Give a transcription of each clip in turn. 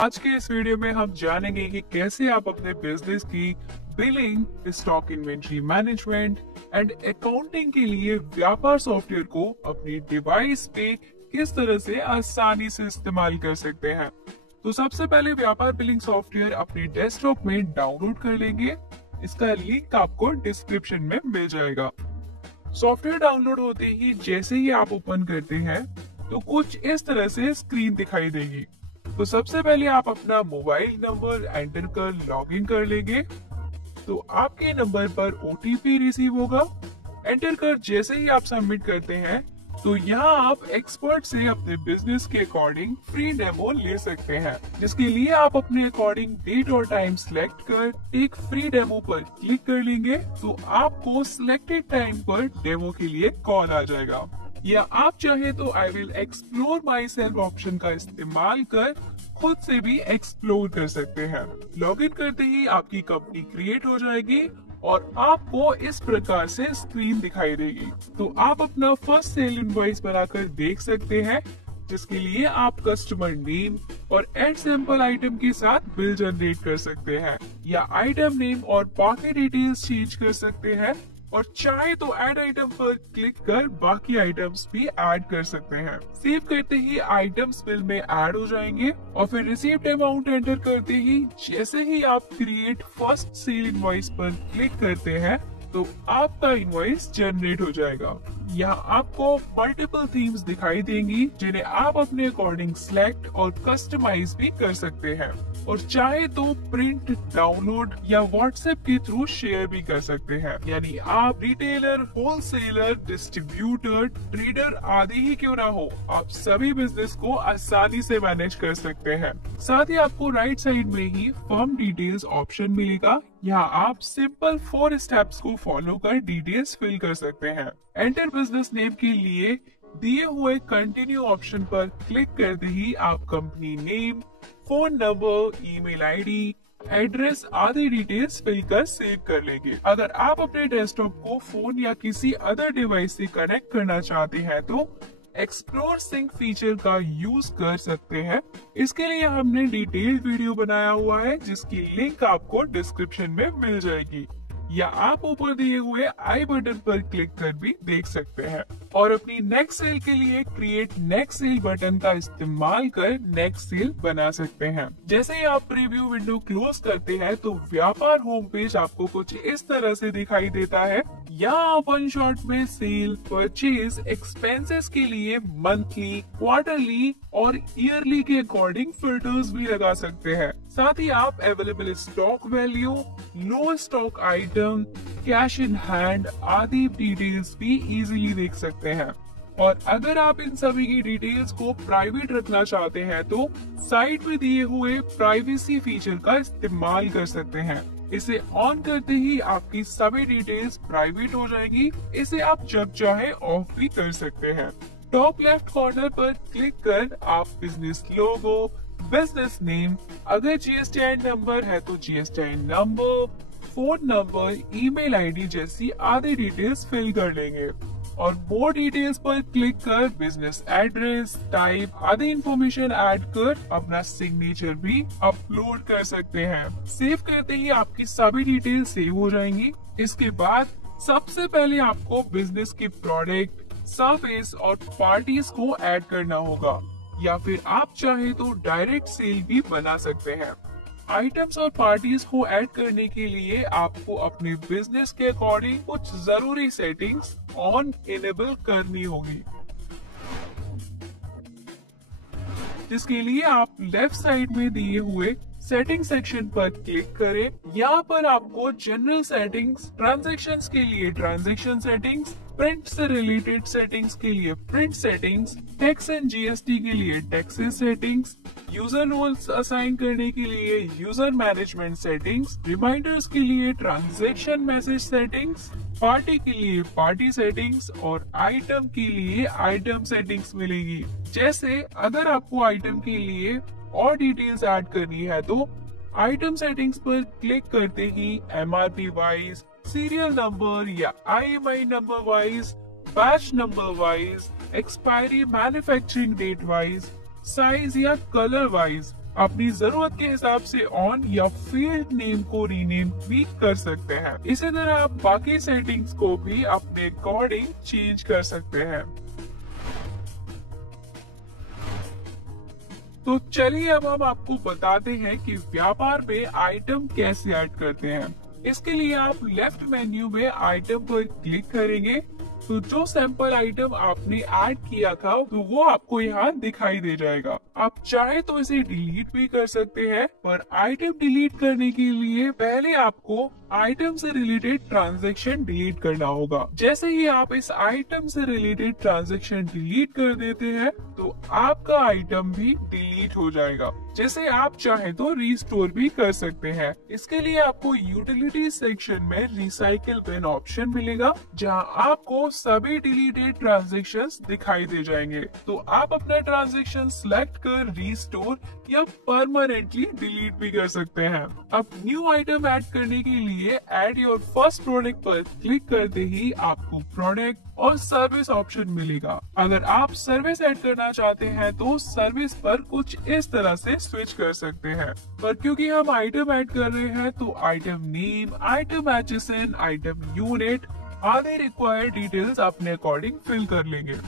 आज के इस वीडियो में हम जानेंगे कि कैसे आप अपने बिजनेस की billing, stock inventory management and accounting के लिए व्यापार सॉफ्टवेयर को अपनी डिवाइस पे किस तरह से आसानी से इस्तेमाल कर सकते हैं। तो सबसे पहले व्यापार बिलिंग सॉफ्टवेयर अपने डेस्कटॉप में डाउनलोड कर लेंगे। इसका लिंक आपको डिस्क्रिप्शन में मिल जाएगा। सॉफ्टवेयर डाउनलोड होते ही जैसे ही आप ओपन करते हैं तो कुछ इस तरह से स्क्रीन दिखाई देगी। तो सबसे पहले आप अपना मोबाइल नंबर एंटर कर लॉगिन कर लेंगे। तो आपके नंबर पर ओटीपी रिसीव होगा। एंटर कर जैसे ही आप सबमिट करते हैं तो यहाँ आप एक्सपर्ट से अपने बिजनेस के अकॉर्डिंग फ्री डेमो ले सकते हैं, जिसके लिए आप अपने अकॉर्डिंग डेट और टाइम सिलेक्ट कर एक फ्री डेमो पर क्लिक कर लेंगे। तो आपको सिलेक्टेड टाइम पर डेमो के लिए कॉल आ जाएगा, या आप चाहे तो I will explore my self option का इस्तेमाल कर खुद से भी एक्सप्लोर कर सकते हैं। लॉगिन करते ही आपकी कंपनी क्रिएट हो जाएगी और आपको इस प्रकार से स्क्रीन दिखाई देगी। तो आप अपना फर्स्ट सेल इनवॉइस बनाकर देख सकते हैं, जिसके लिए आप कस्टमर नेम और एड सैंपल आइटम के साथ बिल जनरेट कर सकते हैं, या आइटम नेम और बाकी डिटेल्स चेंज कर सकते हैं, और चाहे तो ऐड आइटम पर क्लिक कर बाकी आइटम्स भी ऐड कर सकते हैं। सेव करते ही आइटम्स बिल में ऐड हो जाएंगे और फिर रिसीव्ड अमाउंट एंटर करते ही जैसे ही आप क्रिएट फर्स्ट सेल इनवॉइस पर क्लिक करते हैं तो आपका इनवॉइस जनरेट हो जाएगा। यहाँ आपको मल्टीपल थीम्स दिखाई देंगी, जिन्हें आप अपने अकॉर्डिंग सिलेक्ट और कस्टमाइज भी कर सकते हैं, और चाहे तो प्रिंट, डाउनलोड या व्हाट्सएप के थ्रू शेयर भी कर सकते हैं। यानी आप रिटेलर, होलसेलर, डिस्ट्रीब्यूटर, ट्रेडर आदि ही क्यों ना हो, आप सभी बिजनेस को आसानी से मैनेज कर सकते हैं। साथ ही आपको राइट साइड में ही फर्म डिटेल्स ऑप्शन मिलेगा। यहाँ आप सिंपल 4 स्टेप्स को फॉलो कर डिटेल्स फिल कर सकते हैं। एंटर बिजनेस नेम के लिए दिए हुए कंटिन्यू ऑप्शन पर क्लिक करते ही आप company name, phone number, email ID, address आदि डिटेल्स फिल कर सेव कर लेंगे। अगर आप अपने डेस्कटॉप को फोन या किसी अदर डिवाइस से कनेक्ट करना चाहते हैं तो एक्सप्लोर सिंक फीचर का यूज कर सकते हैं। इसके लिए हमने डिटेल्ड वीडियो बनाया हुआ है, जिसकी लिंक आपको डिस्क्रिप्शन में मिल जाएगी, या आप ऊपर दिए हुए आई बटन पर क्लिक कर भी देख सकते हैं। और अपनी नेक्स्ट सेल के लिए क्रिएट नेक्स्ट सेल बटन का इस्तेमाल कर नेक्स्ट सेल बना सकते हैं। जैसे ही आप प्रीव्यू विंडो क्लोज करते हैं तो व्यापार होम पेज आपको कुछ इस तरह से दिखाई देता है। यहाँ आप वन शॉट में सेल, परचेज, एक्सपेंसेस के लिए मंथली, क्वार्टरली और ईयरली के अकॉर्डिंग फिल्टर्स भी लगा सकते हैं। साथ ही आप available stock value, low stock item, cash in hand आदि डिटेल्स भी इजीली देख सकते हैं। और अगर आप इन सभी की डिटेल्स को प्राइवेट रखना चाहते हैं तो साइट में दिए हुए प्राइवेसी फीचर का इस्तेमाल कर सकते हैं। इसे ऑन करते ही आपकी सभी डिटेल्स प्राइवेट हो जाएगी। इसे आप जब चाहे ऑफ भी कर सकते हैं। टॉप लेफ्ट कॉर्नर पर क्लिक कर आप बिजनेस लोगो, बिजनेस नेम, अगर जीएसटीआईएन नंबर है तो GSTIN number, phone number, email ID जैसी आदि डिटेल्स फिल कर लेंगे, और मोर डिटेल्स पर क्लिक कर बिजनेस एड्रेस, टाइप आदि इंफॉर्मेशन ऐड कर अपना सिग्नेचर भी अपलोड कर सकते हैं। सेव करते ही आपकी सभी डिटेल सेव हो जाएंगी। इसके बाद सबसे पहले आपको बिजनेस के प्रोडक्ट, सर्विस और पार्टीज को ऐड करना होगा, या फिर आप चाहे तो डायरेक्ट सेल भी बना सकते हैं। आइटम्स और पार्टीज को ऐड करने के लिए आपको अपने बिजनेस के अकॉर्डिंग कुछ जरूरी सेटिंग्स ऑन इनेबल करनी होगी, जिसके लिए आप लेफ्ट साइड में दिए हुए सेटिंग सेक्शन पर क्लिक करें। यहाँ पर आपको जनरल सेटिंग्स, ट्रांजैक्शंस के लिए ट्रांजैक्शन सेटिंग्स, प्रिंट से रिलेटेड सेटिंग्स के लिए print settings, tax and GST के लिए taxes settings, user roles assign करने के लिए यूजर मैनेजमेंट सेटिंग्स, रिमाइंडर्स के लिए ट्रांजैक्शन मैसेज सेटिंग्स, पार्टी के लिए पार्टी सेटिंग्स और आइटम के लिए आइटम सेटिंग्स मिलेगी। जैसे अगर आपको आइटम के लिए और डिटेल्स ऐड करनी है तो आइटम सेटिंग्स पर क्लिक करते ही एमआरपी वाइज, सीरियल नंबर या IMEI number wise, batch number wise, expiry manufacturing date wise, size या कलर वाइज अपनी जरूरत के हिसाब से ऑन या फील्ड नेम को रीनेम भी कर सकते हैं। इसी तरह आप बाकी सेटिंग्स को भी अपने अकॉर्डिंग चेंज कर सकते हैं। तो चलिए अब हम आपको बताते हैं कि व्यापार में आइटम कैसे ऐड करते हैं। इसके लिए आप लेफ्ट मेन्यू में आइटम पर क्लिक करेंगे तो जो सैंपल आइटम आपने ऐड किया था तो वो आपको यहाँ दिखाई दे जाएगा। आप चाहे तो इसे डिलीट भी कर सकते हैं, पर आइटम डिलीट करने के लिए पहले आपको आइटम से रिलेटेड ट्रांजैक्शन डिलीट करना होगा। जैसे ही आप इस आइटम से रिलेटेड ट्रांजैक्शन डिलीट कर देते हैं तो आपका आइटम भी डिलीट हो जाएगा। जैसे आप चाहे तो रिस्टोर भी कर सकते हैं। इसके लिए आपको यूटिलिटी सेक्शन में रिसाइकिल बिन ऑप्शन मिलेगा, जहां आपको सभी डिलीटेड ट्रांजैक्शंस दिखाई दे जाएंगे। तो आप अपना ट्रांजैक्शन सिलेक्ट कर रिस्टोर या परमानेंटली डिलीट भी कर सकते हैं। अब न्यू आइटम ऐड करने के लिए ऐड योर फर्स्ट प्रोडक्ट पर क्लिक करते ही आपको प्रोडक्ट और सर्विस ऑप्शन मिलेगा। अगर आप सर्विस ऐड करना चाहते हैं तो सर्विस पर कुछ इस तरह से स्विच कर सकते हैं, पर क्योंकि हम आइटम ऐड कर रहे हैं तो item name, item HSN, item unit आदि रिक्वायर्ड डिटेल्स अपने अकॉर्डिंग फिल कर लेंगे।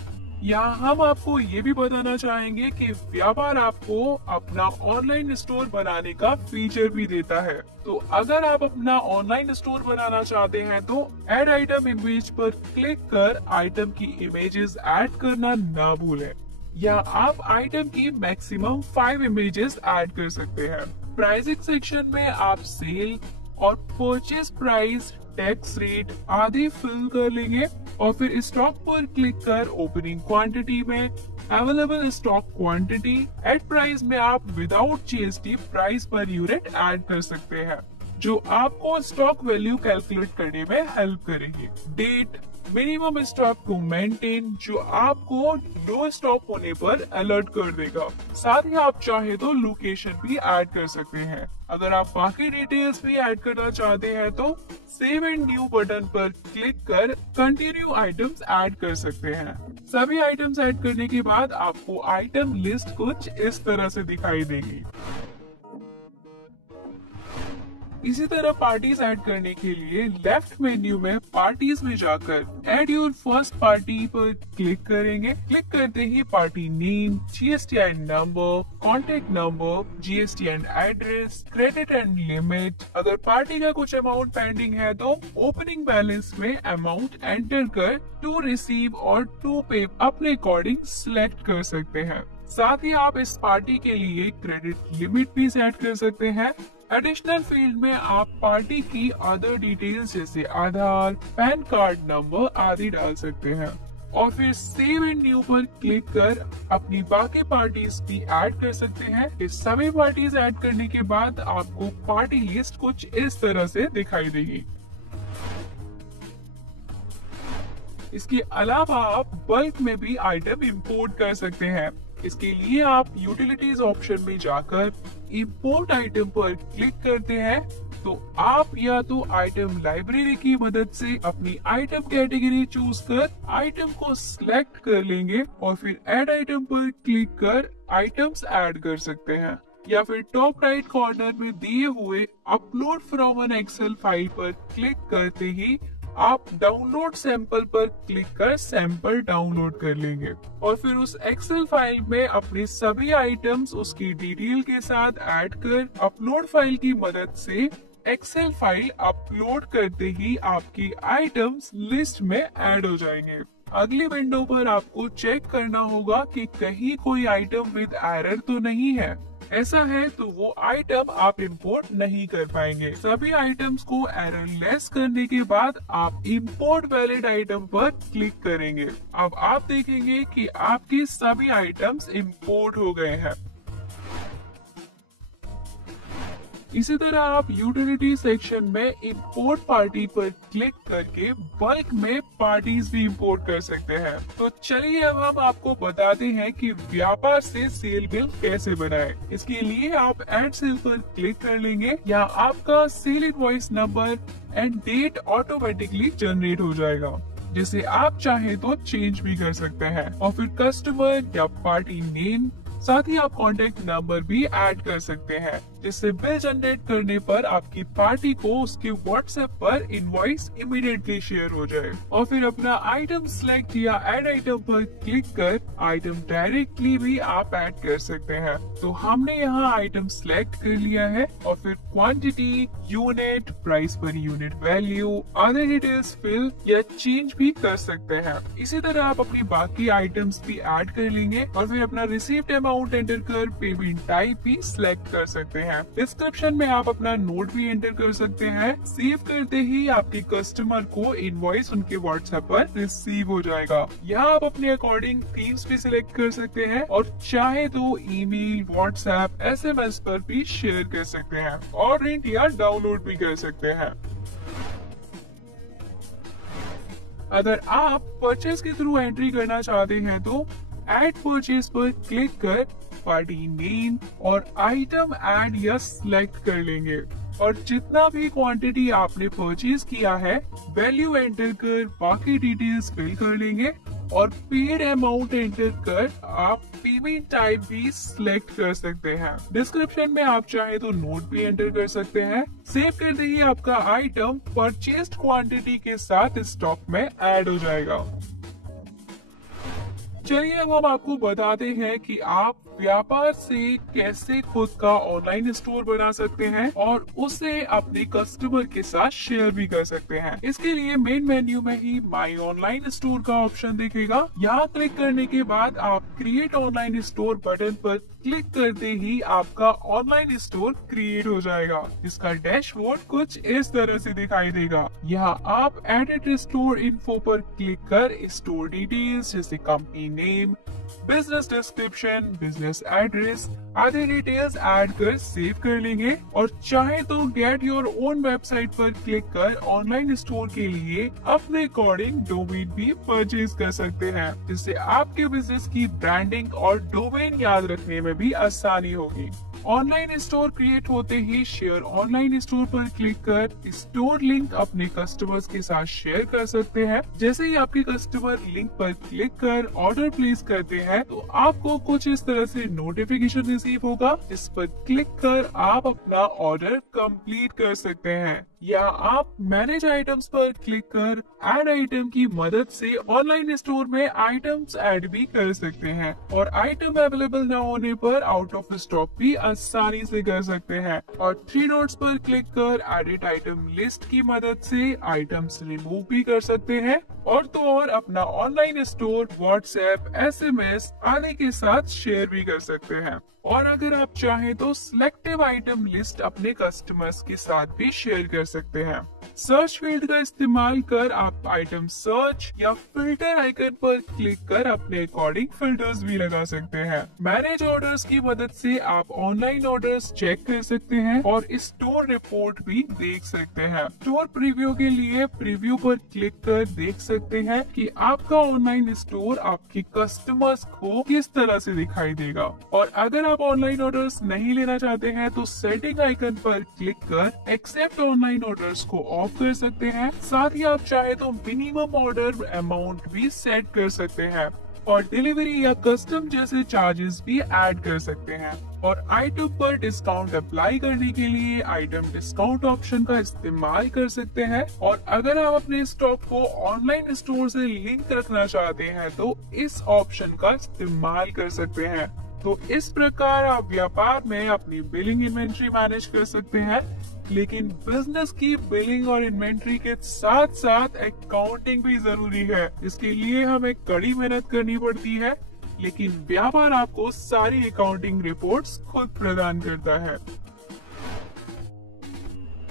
यहाँ हम आपको ये भी बताना चाहेंगे कि व्यापार आपको अपना ऑनलाइन स्टोर बनाने का फीचर भी देता है। तो अगर आप अपना ऑनलाइन स्टोर बनाना चाहते हैं तो ऐड आइटम इमेज पर क्लिक कर आइटम की इमेजेस ऐड करना ना भूलें। या आप आइटम की मैक्सिमम 5 इमेजेस ऐड कर सकते हैं। प्राइसिंग सेक्शन में आप सेल और परचेज प्राइस, टैक्स रेट आदि फिल कर लेंगे और फिर स्टॉक पर क्लिक कर ओपनिंग क्वांटिटी में available stock quantity at price में आप without GST price per unit add कर सकते हैं, जो आपको स्टॉक वैल्यू कैलकुलेट करने में हेल्प करेगी। डेट, मिनिमम स्टॉक को मेंटेन, जो आपको लो स्टॉक होने पर अलर्ट कर देगा। साथ ही आप चाहे तो लोकेशन भी ऐड कर सकते हैं। अगर आप बाकी डिटेल्स भी ऐड करना चाहते हैं तो सेव एंड न्यू बटन पर क्लिक कर कंटिन्यू आइटम्स ऐड कर सकते हैं। सभी आइटम्स ऐड करने के बाद आपको आइटम लिस्ट कुछ इस तरह से दिखाई देगी। इसी तरह पार्टीज ऐड करने के लिए लेफ्ट मेन्यू में पार्टीज में जाकर ऐड योर फर्स्ट पार्टी पर क्लिक करेंगे। क्लिक करते ही party name, GSTIN number, contact number, GSTIN address, credit and limit. अगर पार्टी का कुछ अमाउंट पेंडिंग है तो ओपनिंग बैलेंस में अमाउंट एंटर कर टू रिसीव और टू पे अपने अकॉर्डिंग सिलेक्ट कर सकते हैं। साथ ही आप इस पार्टी के लिए क्रेडिट लिमिट भी सेट कर सकते हैं। एडिशनल फील्ड में आप पार्टी की अदर डिटेल्स जैसे आधार, पैन कार्ड नंबर आदि डाल सकते हैं और फिर सेव एंड न्यू पर क्लिक कर अपनी बाकी पार्टीज भी ऐड कर सकते हैं। इस सभी पार्टीज ऐड करने के बाद आपको पार्टी लिस्ट कुछ इस तरह से दिखाई देगी। इसके अलावा आप बल्क में भी आइटम इंपोर्ट कर सकते हैं। इसके लिए आप यूटिलिटीज ऑप्शन में जाकर इंपोर्ट आइटम पर क्लिक करते हैं तो आप या तो आइटम लाइब्रेरी की मदद से अपनी आइटम कैटेगरी चूज कर आइटम को सिलेक्ट कर लेंगे और फिर ऐड आइटम पर क्लिक कर आइटम्स ऐड कर सकते हैं, या फिर टॉप राइट कॉर्नर में दिए हुए upload from an excel file पर क्लिक करते ही आप डाउनलोड सैंपल पर क्लिक कर सैंपल डाउनलोड कर लेंगे और फिर उस एक्सेल फाइल में अपने सभी आइटम्स उसकी डिटेल के साथ ऐड कर अपलोड फाइल की मदद से एक्सेल फाइल अपलोड करते ही आपकी आइटम्स लिस्ट में ऐड हो जाएंगे। अगली विंडो पर आपको चेक करना होगा कि कहीं कोई आइटम विद एरर तो नहीं है। ऐसा है तो वो आइटम आप इंपोर्ट नहीं कर पाएंगे। सभी आइटम्स को एरर लेस करने के बाद आप इंपोर्ट वैलिड आइटम पर क्लिक करेंगे। अब आप देखेंगे कि आपके सभी आइटम्स इंपोर्ट हो गए हैं। इसी तरह आप यूटिलिटी सेक्शन में इंपोर्ट पार्टी पर क्लिक करके बल्क में पार्टीज भी इंपोर्ट कर सकते हैं। तो चलिए अब हम आपको बताते हैं कि व्यापार से सेल बिल कैसे बनाएं। इसके लिए आप ऐड सेल पर क्लिक कर लेंगे। यहाँ आपका sale invoice number and date automatically generate हो जाएगा, जिसे आप चाहे तो चेंज भी कर सकते हैं और फिर कस्टमर या पार्टी नेम, साथ ही आप कॉन्टेक्ट नंबर भी ऐड कर सकते हैं, जिससे बिल जनरेट करने पर आपकी पार्टी को उसके व्हाट्सएप पर इनवॉइस इमीडिएटली शेयर हो जाए। और फिर अपना आइटम सिलेक्ट या ऐड आइटम पर क्लिक कर आइटम डायरेक्टली भी आप ऐड कर सकते हैं। तो हमने यहाँ आइटम सिलेक्ट कर लिया है और फिर quantity, unit, price per unit value, other details fill या चेंज भी कर सकते हैं। इसी तरह आप अपनी बाकी आइटम्स भी ऐड कर लेंगे और फिर अपना रिसीव्ड अमाउंट एंटर कर पेमेंट टाइप भी सिलेक्ट कर सकते हैं। डिस्क्रिप्शन में आप अपना नोट भी एंटर कर सकते हैं। सेव करते ही आपके कस्टमर को इनवॉइस उनके व्हाट्सएप पर रिसीव हो जाएगा। यहाँ आप अपने अकॉर्डिंग थीम्स भी सिलेक्ट कर सकते हैं और चाहे तो ईमेल, व्हाट्सएप, SMS पर भी शेयर कर सकते हैं और प्रिंट या डाउनलोड भी कर सकते हैं। अगर आप परचेज के थ्रू एंट्री करना चाहते हैं तो ऐड परचेज पर क्लिक कर पार्टी नेम और आइटम ऐड या सिलेक्ट कर लेंगे और जितना भी क्वांटिटी आपने परचेज किया है वैल्यू एंटर कर बाकी डिटेल्स फिल कर लेंगे और पेड अमाउंट एंटर कर आप पेमेंट टाइप भी सिलेक्ट कर सकते हैं। डिस्क्रिप्शन में आप चाहे तो नोट भी एंटर कर सकते हैं। सेव करते ही आपका आइटम परचेस्ड क्वांटिटी के साथ स्टॉक में ऐड हो जाएगा। चलिए अब हम आपको बताते हैं कि आप व्यापार से कैसे खुद का ऑनलाइन स्टोर बना सकते हैं और उसे अपने कस्टमर के साथ शेयर भी कर सकते हैं। इसके लिए मेन मेन्यू में ही माई ऑनलाइन स्टोर का ऑप्शन दिखेगा। यहाँ क्लिक करने के बाद आप क्रिएट ऑनलाइन स्टोर बटन पर क्लिक करते ही आपका ऑनलाइन स्टोर क्रिएट हो जाएगा। इसका डैशबोर्ड कुछ इस तरह से दिखाई देगा। यहाँ आप एडिट स्टोर इन्फो पर क्लिक कर स्टोर डिटेल्स जैसे company name, business description, business address आदि डिटेल्स ऐड कर सेव कर लेंगे और चाहे तो गेट योर ओन वेबसाइट पर क्लिक कर ऑनलाइन स्टोर के लिए अपने अकॉर्डिंग डोमेन भी परचेज कर सकते हैं, जिससे आपके बिजनेस की ब्रांडिंग और डोमेन याद रखने में भी आसानी होगी। ऑनलाइन स्टोर क्रिएट होते ही शेयर ऑनलाइन स्टोर पर क्लिक कर स्टोर लिंक अपने कस्टमर्स के साथ शेयर कर सकते हैं। जैसे ही आपके कस्टमर लिंक पर क्लिक कर ऑर्डर प्लेस करते हैं तो आपको कुछ इस तरह से नोटिफिकेशन रिसीव होगा, जिस पर क्लिक कर आप अपना ऑर्डर कंप्लीट कर सकते हैं। या आप मैनेज आइटम्स पर क्लिक कर ऐड आइटम की मदद से ऑनलाइन स्टोर में आइटम्स ऐड भी कर सकते हैं और आइटम अवेलेबल न होने पर आउट ऑफ स्टॉक भी आसानी से कर सकते हैं। और 3 डॉट्स पर क्लिक कर एडिट आइटम लिस्ट की मदद से आइटम्स रिमूव भी कर सकते हैं और तो और अपना ऑनलाइन स्टोर व्हाट्सएप, SMS आदि के साथ शेयर भी कर सकते हैं। और अगर आप चाहें तो सिलेक्टिव आइटम लिस्ट अपने कस्टमर्स के साथ भी शेयर कर सकते हैं। सर्च फील्ड का इस्तेमाल कर आप आइटम सर्च या फिल्टर आइकन पर क्लिक कर अपने अकॉर्डिंग फिल्टर्स भी लगा सकते हैं। मैनेज ऑर्डर्स की मदद से आप ऑनलाइन ऑर्डर्स चेक कर सकते हैं और स्टोर रिपोर्ट भी देख सकते हैं। स्टोर प्रीव्यू के लिए प्रीव्यू पर क्लिक कर देख सकते हैं कि आपका ऑनलाइन स्टोर आपके कस्टमर्स को किस तरह से दिखाई देगा। और अगर आप ऑनलाइन ऑर्डर्स नहीं लेना चाहते हैं तो सेटिंग आइकन पर क्लिक कर एक्सेप्ट ऑनलाइन ऑर्डर्स को ऑफ कर सकते हैं। साथ ही आप चाहे तो मिनिमम ऑर्डर अमाउंट भी सेट कर सकते हैं और डिलीवरी या कस्टम जैसे चार्जेस भी ऐड कर सकते हैं। और आइटम पर डिस्काउंट अप्लाई करने के लिए आइटम डिस्काउंट ऑप्शन का इस्तेमाल कर सकते हैं। और अगर आप अपने स्टॉक को ऑनलाइन स्टोर से लिंक रखना चाहते हैं तो इस ऑप्शन का इस्तेमाल कर सकते हैं। तो इस प्रकार आप व्यापार में अपनी बिलिंग इन्वेंट्री मैनेज कर सकते हैं। लेकिन बिजनेस की बिलिंग और इन्वेंट्री के साथ साथ अकाउंटिंग भी जरूरी है। इसके लिए हमें कड़ी मेहनत करनी पड़ती है, लेकिन व्यापार आपको सारी अकाउंटिंग रिपोर्ट्स खुद प्रदान करता है।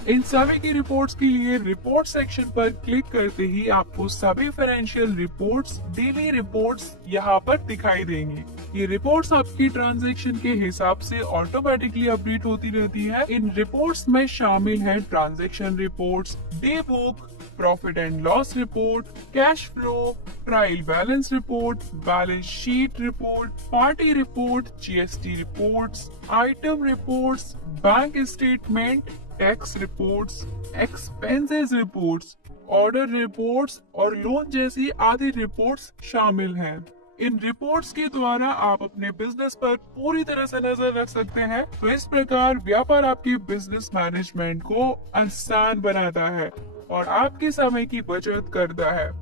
इन सभी की रिपोर्ट्स के लिए रिपोर्ट सेक्शन पर क्लिक करते ही आपको सभी फाइनेंशियल रिपोर्ट्स, डेली रिपोर्ट्स यहाँ पर दिखाई देंगी। ये रिपोर्ट्स आपकी ट्रांजैक्शन के हिसाब से ऑटोमेटिकली अपडेट होती रहती है। इन रिपोर्ट्स में शामिल है transaction reports, day book, profit and loss report, cash flow, trial balance report, balance sheet report, party report, GST reports, item reports, bank statement, tax reports, expenses reports, order reports और loan जैसी आदि reports शामिल हैं। इन reports के द्वारा आप अपने business पर पूरी तरह से नजर रख सकते हैं। तो इस प्रकार व्यापार आपके बिजनेस मैनेजमेंट को आसान बनाता है और आपके समय की बचत करता है।